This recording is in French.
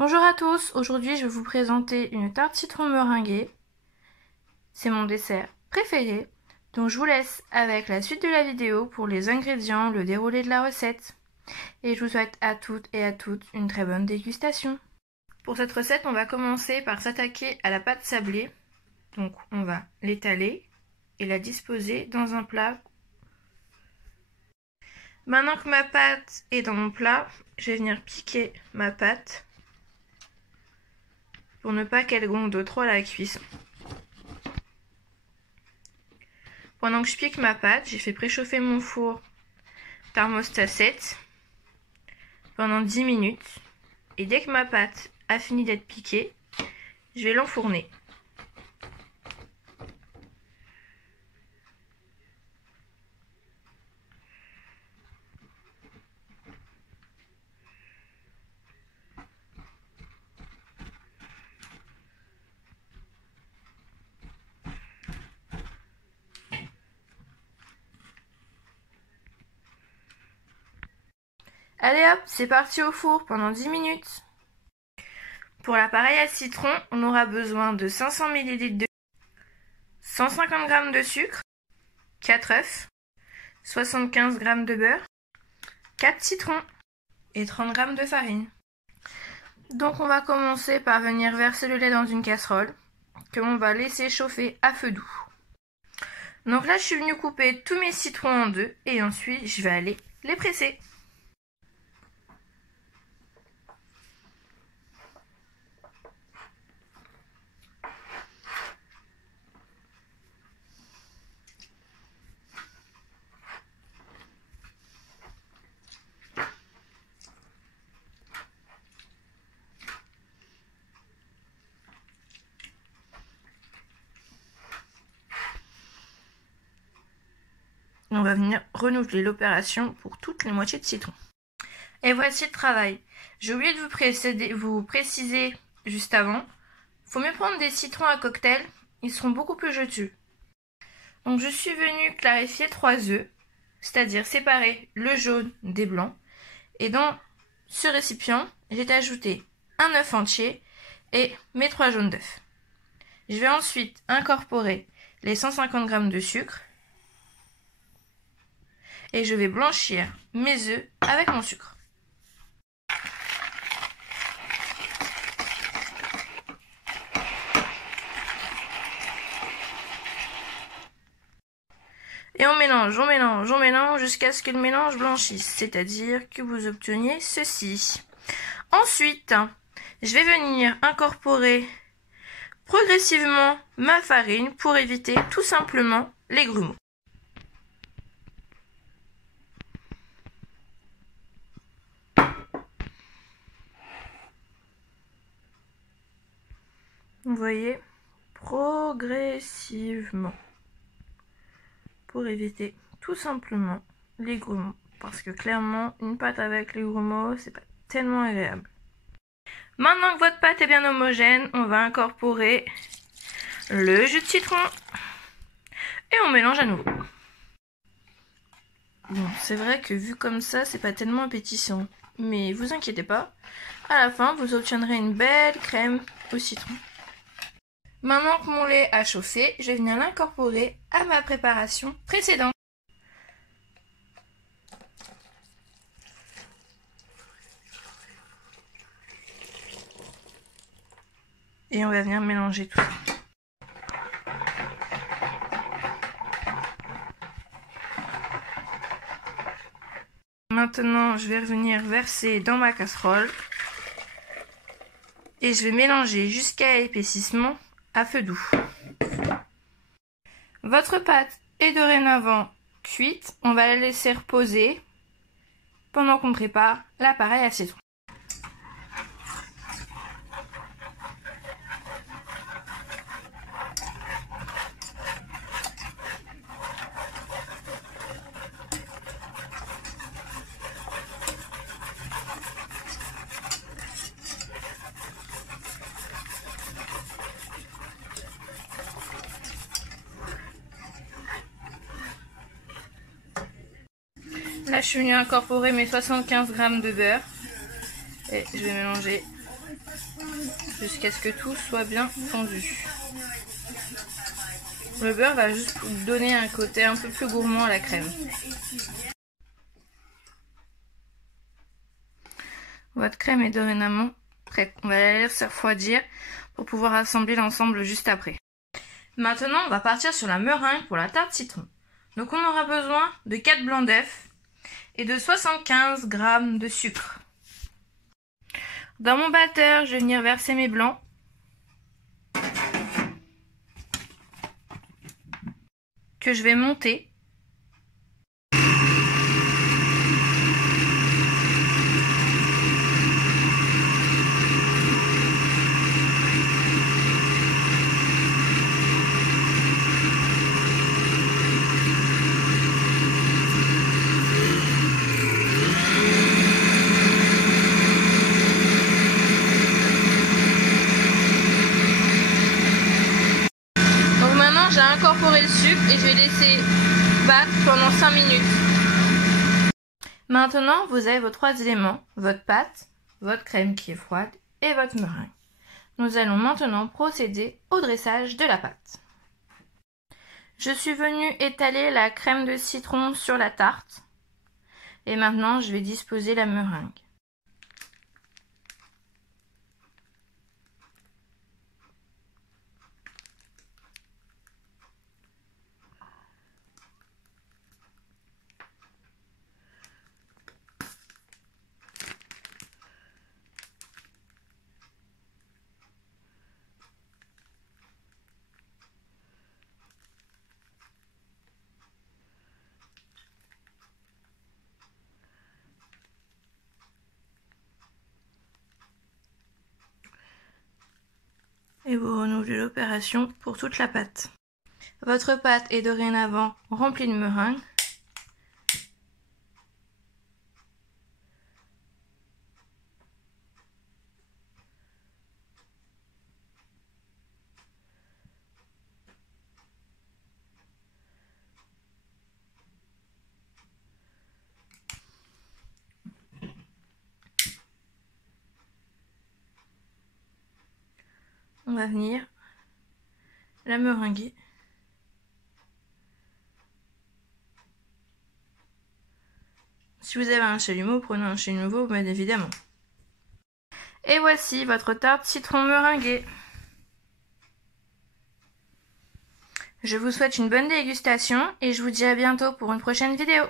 Bonjour à tous, aujourd'hui je vais vous présenter une tarte citron meringuée. C'est mon dessert préféré, donc je vous laisse avec la suite de la vidéo pour les ingrédients, le déroulé de la recette. Et je vous souhaite à toutes et à toutes une très bonne dégustation. Pour cette recette, on va commencer par s'attaquer à la pâte sablée. Donc on va l'étaler et la disposer dans un plat. Maintenant que ma pâte est dans mon plat, je vais venir piquer ma pâte pour ne pas qu'elle gonfle trop à la cuisson. Pendant que je pique ma pâte, j'ai fait préchauffer mon four thermostat 7 pendant 10 minutes. Et dès que ma pâte a fini d'être piquée, je vais l'enfourner. Allez hop, c'est parti au four pendant 10 minutes. Pour l'appareil à citron, on aura besoin de 500 ml de 150 g de sucre, 4 œufs, 75 g de beurre, 4 citrons et 30 g de farine. Donc on va commencer par venir verser le lait dans une casserole que l'on va laisser chauffer à feu doux. Donc là je suis venue couper tous mes citrons en deux et ensuite je vais aller les presser. On va venir renouveler l'opération pour toutes les moitiés de citron. Et voici le travail. J'ai oublié de vous préciser juste avant. Faut mieux prendre des citrons à cocktail, ils seront beaucoup plus juteux. Donc je suis venue clarifier 3 œufs, c'est-à-dire séparer le jaune des blancs. Et dans ce récipient, j'ai ajouté un œuf entier et mes 3 jaunes d'œufs. Je vais ensuite incorporer les 150 g de sucre. Et je vais blanchir mes œufs avec mon sucre. Et on mélange jusqu'à ce que le mélange blanchisse, c'est-à-dire que vous obteniez ceci. Ensuite, je vais venir incorporer progressivement ma farine pour éviter tout simplement les grumeaux. Vous voyez, progressivement, pour éviter tout simplement les grumeaux, parce que clairement, une pâte avec les grumeaux, c'est pas tellement agréable. Maintenant que votre pâte est bien homogène, on va incorporer le jus de citron et on mélange à nouveau. Bon, c'est vrai que vu comme ça, c'est pas tellement appétissant, mais vous inquiétez pas, à la fin, vous obtiendrez une belle crème au citron. Maintenant que mon lait a chauffé, je vais venir l'incorporer à ma préparation précédente. Et on va venir mélanger tout ça. Maintenant, je vais revenir verser dans ma casserole. Et je vais mélanger jusqu'à épaississement à feu doux. Votre pâte est dorénavant cuite. On va la laisser reposer pendant qu'on prépare l'appareil à citron. Là, je suis venue incorporer mes 75 g de beurre et je vais mélanger jusqu'à ce que tout soit bien fondu. Le beurre va juste donner un côté un peu plus gourmand à la crème. Votre crème est dorénavant prête. On va la laisser refroidir pour pouvoir assembler l'ensemble juste après. Maintenant, on va partir sur la meringue pour la tarte citron. Donc on aura besoin de 4 blancs d'œufs et de 75 g de sucre. Dans mon batteur, je vais venir verser mes blancs. Que je vais monter. J'ai incorporé le sucre et je vais laisser battre pendant 5 minutes. Maintenant, vous avez vos 3 éléments, votre pâte, votre crème qui est froide et votre meringue. Nous allons maintenant procéder au dressage de la pâte. Je suis venue étaler la crème de citron sur la tarte et maintenant je vais disposer la meringue. Et vous renouvelez l'opération pour toute la pâte. Votre pâte est dorénavant remplie de meringue. On va venir la meringuer. Si vous avez un chalumeau, prenez un chalumeau, bien évidemment. Et voici votre tarte citron meringuée. Je vous souhaite une bonne dégustation et je vous dis à bientôt pour une prochaine vidéo.